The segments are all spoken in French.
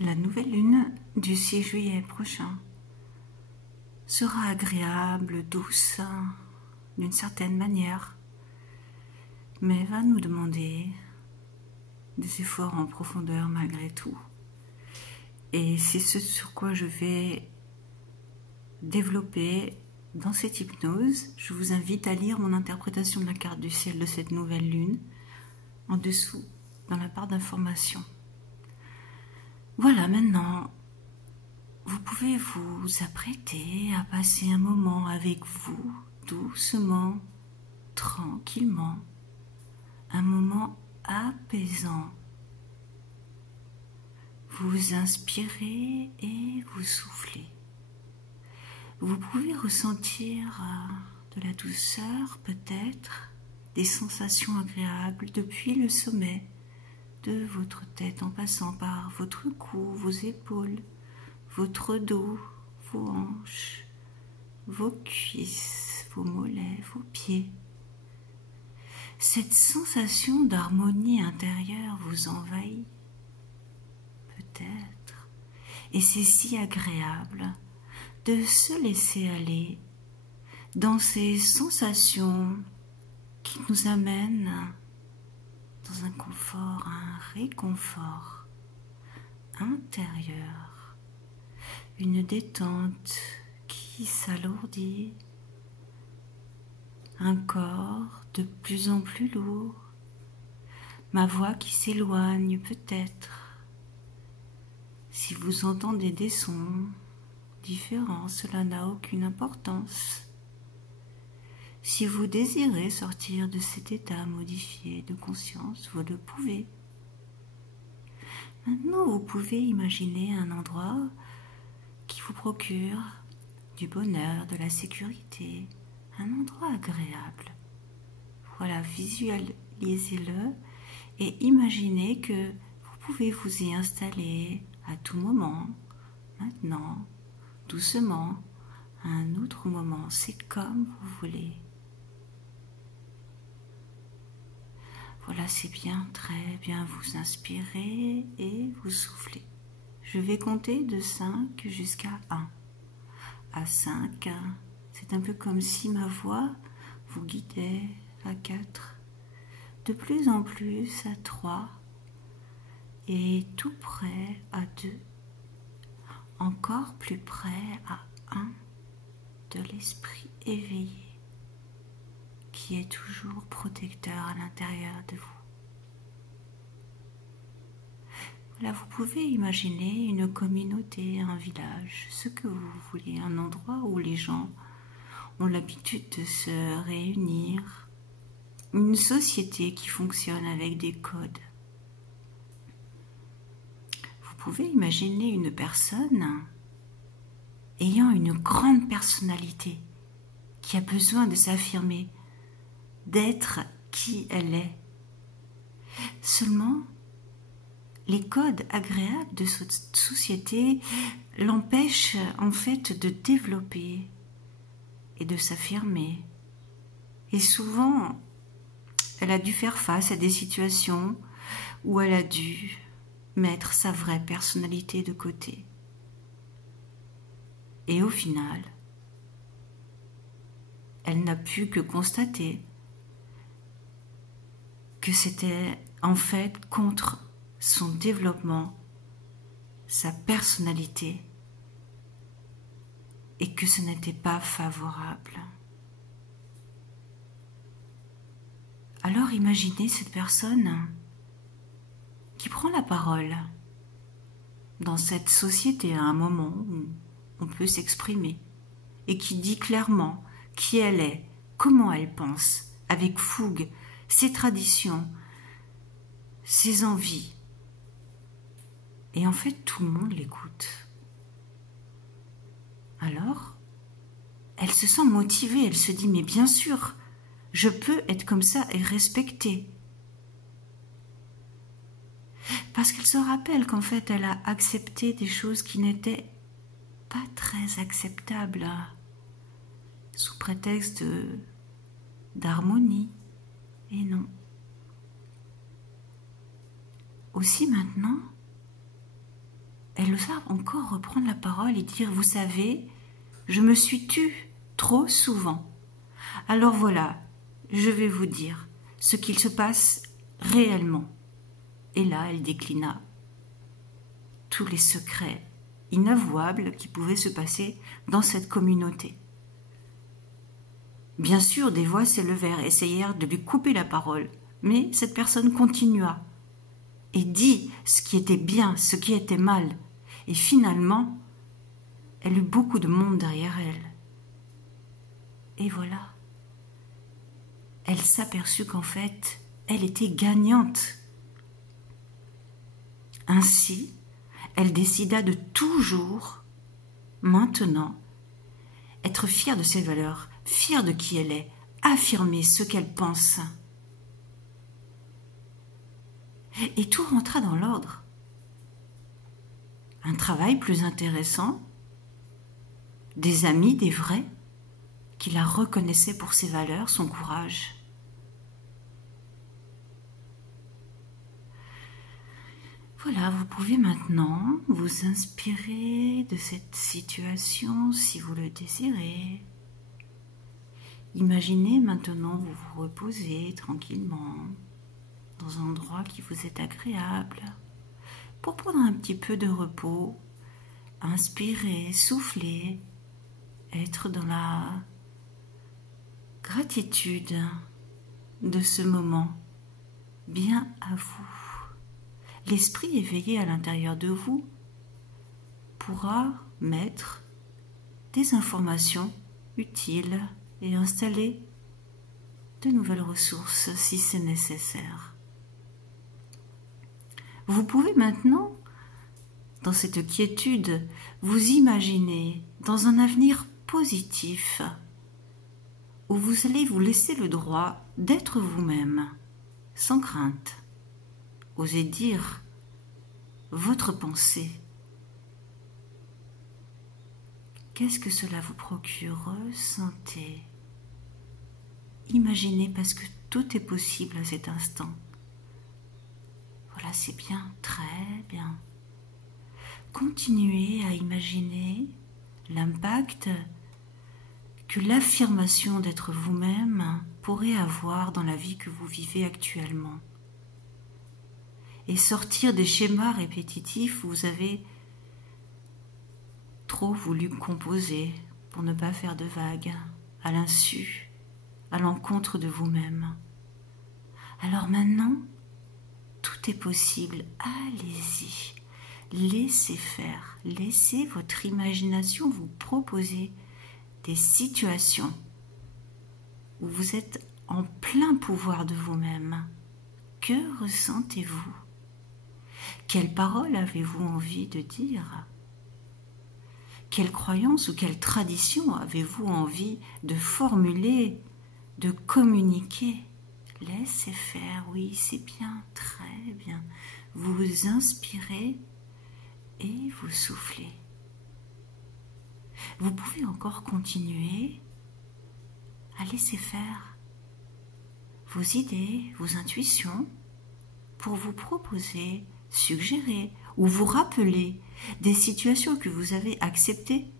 La nouvelle lune du 6 juillet prochain sera agréable, douce, d'une certaine manière, mais va nous demander des efforts en profondeur malgré tout. Et c'est ce sur quoi je vais développer dans cette hypnose. Je vous invite à lire mon interprétation de la carte du ciel de cette nouvelle lune en dessous, dans la barre d'information. Voilà, maintenant, vous pouvez vous apprêter à passer un moment avec vous, doucement, tranquillement, un moment apaisant. Vous inspirez et vous soufflez. Vous pouvez ressentir de la douceur, peut-être, des sensations agréables depuis le sommet de votre tête en passant par votre cou, vos épaules, votre dos, vos hanches, vos cuisses, vos mollets, vos pieds. Cette sensation d'harmonie intérieure vous envahit, peut-être, et c'est si agréable de se laisser aller dans ces sensations qui nous amènent dans un confort, un réconfort intérieur, une détente qui s'alourdit, un corps de plus en plus lourd, ma voix qui s'éloigne peut-être. Si vous entendez des sons différents, cela n'a aucune importance. Si vous désirez sortir de cet état modifié de conscience, vous le pouvez. Maintenant, vous pouvez imaginer un endroit qui vous procure du bonheur, de la sécurité, un endroit agréable. Voilà, visualisez-le et imaginez que vous pouvez vous y installer à tout moment, maintenant, doucement, à un autre moment, c'est comme vous voulez. Voilà, c'est bien, très bien, vous inspirez et vous soufflez. Je vais compter de 5 jusqu'à 1. À 5, c'est un peu comme si ma voix vous guidait. À 4, de plus en plus à 3, et tout près à 2, encore plus près à 1 de l'esprit éveillé, qui est toujours protecteur à l'intérieur de vous. Là, vous pouvez imaginer une communauté, un village, ce que vous voulez, un endroit où les gens ont l'habitude de se réunir, une société qui fonctionne avec des codes. Vous pouvez imaginer une personne ayant une grande personnalité qui a besoin de s'affirmer, d'être qui elle est. Seulement, les codes agréables de cette société l'empêchent en fait de développer et de s'affirmer. Et souvent, elle a dû faire face à des situations où elle a dû mettre sa vraie personnalité de côté. Et au final, elle n'a pu que constater que c'était en fait contre son développement, sa personnalité, et que ce n'était pas favorable. Alors imaginez cette personne qui prend la parole dans cette société à un moment où on peut s'exprimer et qui dit clairement qui elle est, comment elle pense, avec fougue, ses traditions, ses envies. Et en fait, tout le monde l'écoute. Alors, elle se sent motivée, elle se dit, mais bien sûr, je peux être comme ça et respectée. Parce qu'elle se rappelle qu'en fait, elle a accepté des choses qui n'étaient pas très acceptables, sous prétexte d'harmonie. Et non. Aussi maintenant, elle osa encore reprendre la parole et dire « Vous savez, je me suis tue trop souvent. Alors voilà, je vais vous dire ce qu'il se passe réellement. » Et là, elle déclina tous les secrets inavouables qui pouvaient se passer dans cette communauté. Bien sûr, des voix s'élevèrent, essayèrent de lui couper la parole, mais cette personne continua et dit ce qui était bien, ce qui était mal. Et finalement, elle eut beaucoup de monde derrière elle. Et voilà, elle s'aperçut qu'en fait, elle était gagnante. Ainsi, elle décida de toujours, maintenant, être fière de ses valeurs, fière de qui elle est, affirmer ce qu'elle pense. Et tout rentra dans l'ordre. Un travail plus intéressant, des amis, des vrais, qui la reconnaissaient pour ses valeurs, son courage. Voilà, vous pouvez maintenant vous inspirer de cette situation si vous le désirez. Imaginez maintenant vous vous reposez tranquillement dans un endroit qui vous est agréable pour prendre un petit peu de repos, inspirer, souffler, être dans la gratitude de ce moment bien à vous. L'esprit éveillé à l'intérieur de vous pourra mettre des informations utiles et installer de nouvelles ressources si c'est nécessaire. Vous pouvez maintenant, dans cette quiétude, vous imaginer dans un avenir positif où vous allez vous laisser le droit d'être vous-même, sans crainte. Osez dire votre pensée. Qu'est-ce que cela vous procure? Ressentez. Imaginez parce que tout est possible à cet instant. Voilà, c'est bien, très bien. Continuez à imaginer l'impact que l'affirmation d'être vous-même pourrait avoir dans la vie que vous vivez actuellement. Et sortir des schémas répétitifs où vous avez trop voulu composer pour ne pas faire de vagues, à l'insu, à l'encontre de vous-même. Alors maintenant, tout est possible, allez-y, laissez faire, laissez votre imagination vous proposer des situations où vous êtes en plein pouvoir de vous-même. Que ressentez-vous? Quelles paroles avez-vous envie de dire? Quelle croyance ou quelle tradition avez-vous envie de formuler, de communiquer? Laissez faire, oui, c'est bien, très bien. Vous vous inspirez et vous soufflez. Vous pouvez encore continuer à laisser faire vos idées, vos intuitions pour vous proposer, suggérer ou vous rappeler des situations que vous avez acceptées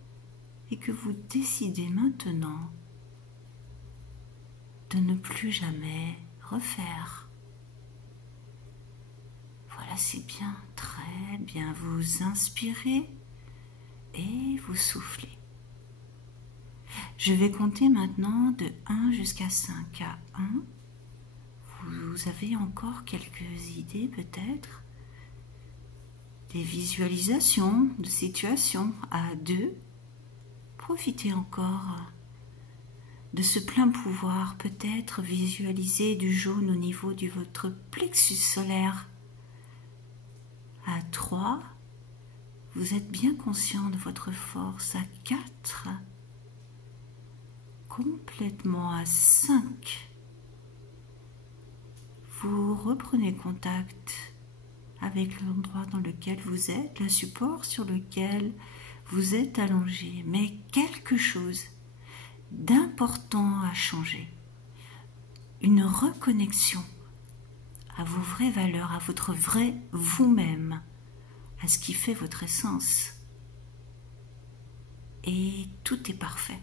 et que vous décidez maintenant de ne plus jamais refaire. Voilà, c'est bien, très bien. Vous inspirez et vous soufflez. Je vais compter maintenant de 1 jusqu'à 5. À 1, vous avez encore quelques idées peut-être, des visualisations de situations. À 2, profitez encore de ce plein pouvoir, peut-être visualiser du jaune au niveau de votre plexus solaire. À 3, vous êtes bien conscient de votre force. À 4, complètement. À 5, vous reprenez contact avec l'endroit dans lequel vous êtes, le support sur lequel vous êtes allongé, mais quelque chose d'important à changer. Une reconnexion à vos vraies valeurs, à votre vrai vous-même, à ce qui fait votre essence. Et tout est parfait.